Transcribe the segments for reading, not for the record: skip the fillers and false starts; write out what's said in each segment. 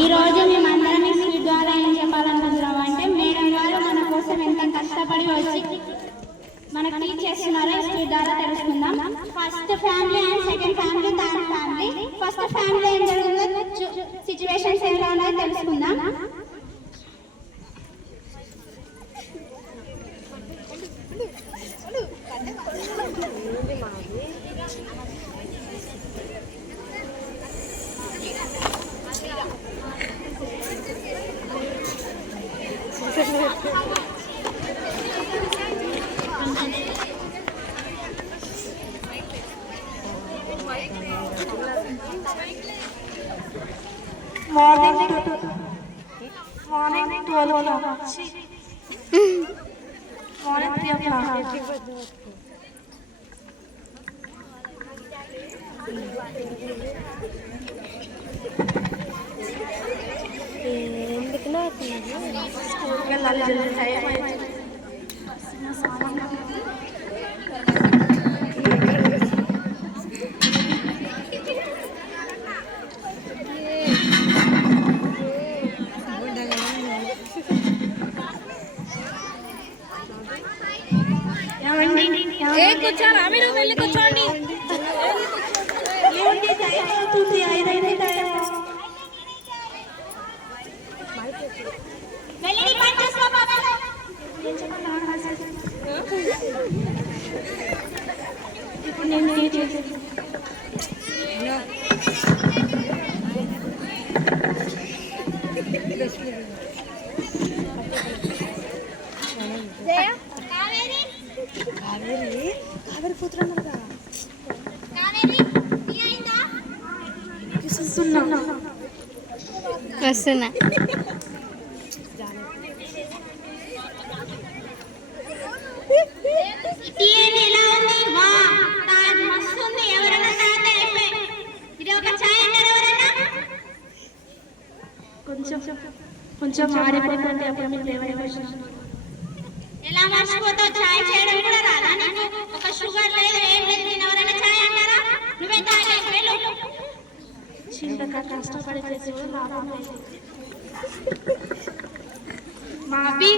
ఈరోజు మేమందరం ఈ స్వీట్ ద్వారా ఏం చెప్పాలనుకుంటున్నాం అంటే మేడం గారు మన కోసం ఎంత కష్టపడి వచ్చి మనకు టీచ్ చేస్తున్నారో ఈ స్వీట్ ద్వారా తెలుసుకుందాం. First family and second family, third family. First family ఏం జరుగుతుందో సిచ్యువేషన్స్ ఎలా ఉన్నాయో తెలుసుకుందాం. Morning 12 o'clock. Morning 3 o'clock. School ke lal jal chahiye. కూర్చోరా మీరు వెళ్ళి కూర్చోండి. ఏంటి టైం అవుతుంది, 5 టైం. వెళ్ళి పని చేసుకో బాబా. ఇప్పుడు నేను ఏ చేసేది కావేరి కూతురు వస్తున్నా. కొంచెం మారిపోతుంది. అప్పుడు మీరు ఎలా మర్చిపోతావు? ఛాయ్ చేయడం కూడా రాదా నీకు? ఒక షుగర్ లేదు, ఏం లేదు, ఎవరైనా ఛాయ్ అంటారా? నువ్వే తాగలేదు. వెళ్ళు. చిన్నగా కష్టపడి చేసి లాభం లేదు. మా అబ్బి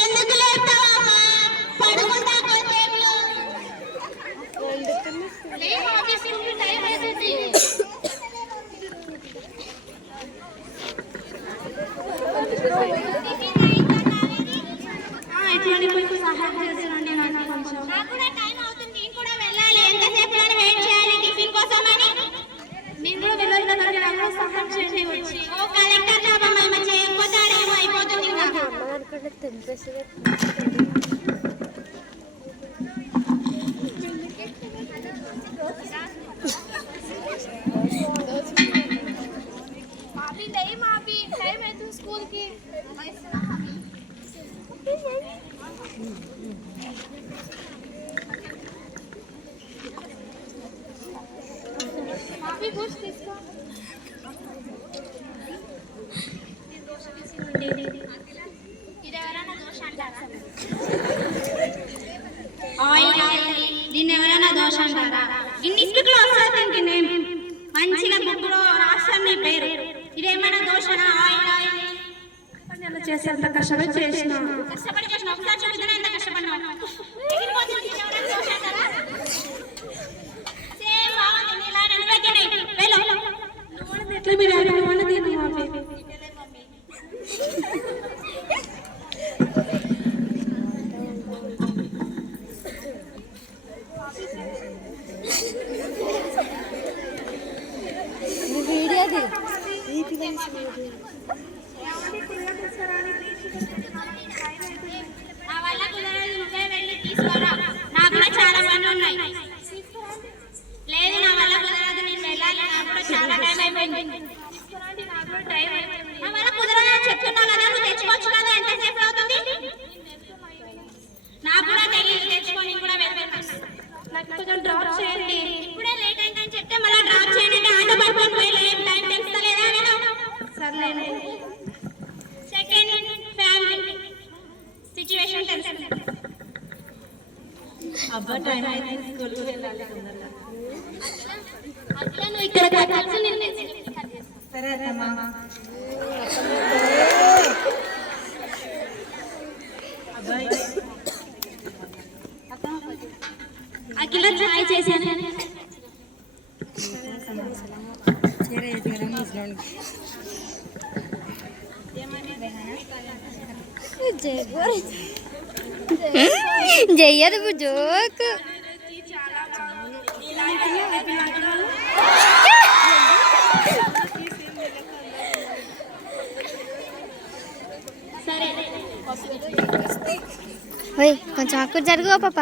ఎందుకు లేస్తావమ్మా? పడుకుంటా కొంచెంలో. ఆఫీస్కి టైం అవుతుంది. సహాయం చేస్తానండి. నాకు కూడా టైం అవుతుంది, నేను కూడా వెళ్ళాలి. ఎంతసేపు వెయిట్ చేయాలి టిఫిన్ కోసమని? నేను కూడా వెళ్ళాలి. నాకు సహాయం చేయండి. వచ్చి ఓ కలెక్టర్ జాబ్ అమ్మ చేయకపోతాడేమో, అయిపోతుంది. టైం అవుతుంది స్కూల్కి. దీన్ని ఎవరైనా దోష అంటారా? ఇన్నిస్టిక్ లో వస్తుంది మంచిగా బుక్లో రాస్తాను నీ పేరు. ఇదేమైనా దోషనా? చేసేంత కష్టపడి చేసిన ఒకసారి చూపిద్దా ఎంత కష్టపడినా. ఎట్లా మీరు నాకు చాలా పనులు ఉన్నాయి. లేదు నా వల్ల కుదరదు, నేను వెళ్ళాలి. నాకు కూడా చాలా టైం అయిపోయింది. నా వల్ల కుదరదని చెప్తున్నా కదా, నువ్వు తెచ్చుకోవచ్చు కదా. ఎంతసేపు అవుతుంది? నాకు కూడా తెలియదు, తెచ్చుకొని కూడా వెళ్తాను. నాకు కొంచెం డ్రాప్ చేయండి. ఇప్పుడే లేట్ అయిందని చెప్తే మళ్ళీ డ్రాప్ చేయండి. ఆటో పడుకొని పోయి లేట్ టైం తెలుస్తలేదా? నేను సర్లేండి. సెకండ్ ఫ్యామిలీ సిచ్యువేషన్ తెలుసు. అబ్బా టైం అయితే స్కూల్కి వెళ్ళాలి. అట్లా నువ్వు ఇక్కడ కట్టాల్సి నేను సరే అమ్మా. అఖిల ట్రై చేశాను. జయ్యదు జోక్ సరే ఓయ్ కొంచెం అక్కడ జరుగు పాప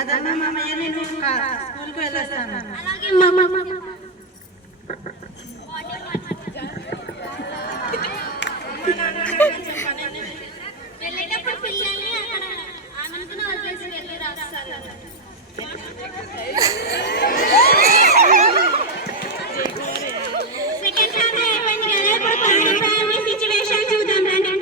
అదమ్మా మామయ్య నేను స్కూల్కి వెళ్ళొస్తాను. అలాగే మామ వెళ్ళేటప్పుడు పిల్లల్ని అక్కడ ఆనందన వదిలేసి వెళ్ళి రాస్తారు. సెకండ్ ఫ్యామిలీ అయిపోయింది కదా, ఇప్పుడు థర్డ్ ఫ్యామిలీ సిచ్యువేషన్ చూద్దాం రండి.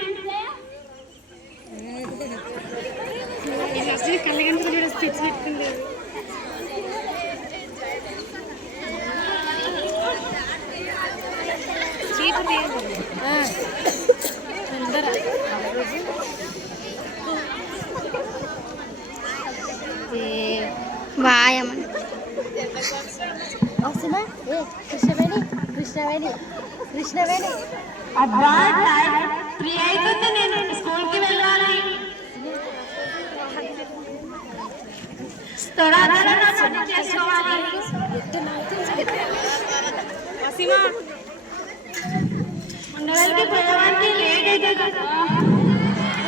వాయమ్మ వస్తుందా కృష్ణవేణి కృష్ణవేణి కృష్ణవేణి అబ్బా టైం 3 అవుతుంది, నేను స్కూల్కి వెళ్ళాలి. చేసుకోవాలి. ఉండవల్లికి పోయేవారికి లేట్ అయితే కదా.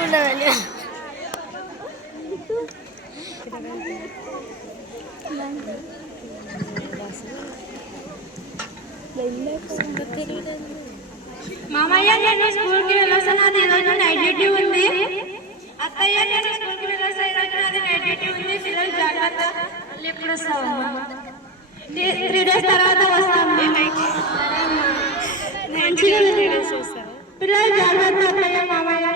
ఉండవల్లి మామయ్య నేను స్కూల్కి వెళ్ళొస్తాను, అది ఈరోజు నైట్ డ్యూటీ ఉంది. అత్తయ్య నేను స్కూల్కి వెళ్ళొస్తాను, ఈరోజు నాది నైట్ డ్యూటీ ఉంది. పిల్లలు జాగ్రత్త. మళ్ళీ ఎప్పుడు వస్తావమ్మా? 3 days తర్వాత వస్తాము. పిల్లలు జాగ్రత్త అత్తయ్య మామయ్య.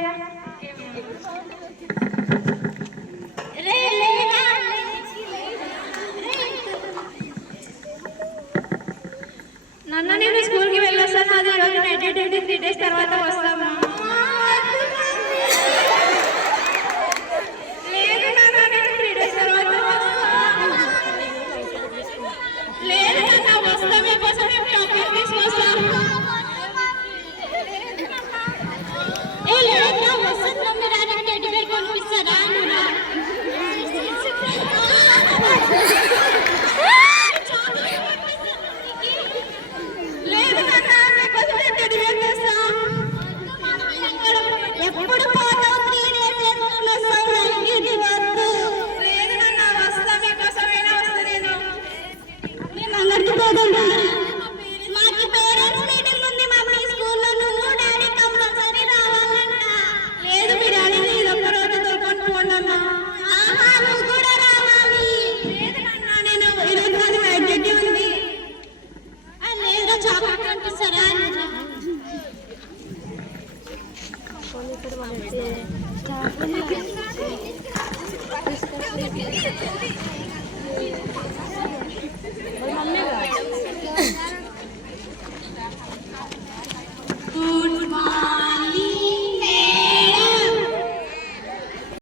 నన్ను నేను స్కూల్కి వెళ్ళొస్తాను, అది ఈరోజు నైట్ డ్యూటీ. 3 days తర్వాత వస్తాము. లేదు నాన్న, నేను 3 days తర్వాత లేదు నాన్న, వస్తా మీకోసం చాక్లెట్ తీసుకొస్తాను. ఎప్పుడు పోతావు? 3 days ఇది వద్దు. లేదు నాన్న, వస్తా మీకోసమైనా వస్తా. నేను అందరికీ పోతుంటా. మాకు పేరెంట్స్ మీటింగ్ ఉంది మమ్మీ స్కూల్లో. నువ్వు డాడీ కంపల్సరీ రావాలంట. లేదు మీ డాడీని ఇదొక్క రోజు దొరకని పోండి అన్న. నువ్వు కూడా రావాలి. లేదు నాన్న, నేను ఈరోజు నాది నైట్ డ్యూటీ ఉంది. లేదా చాక్లెట్ కనిపిస్తారా? ఇక్కడ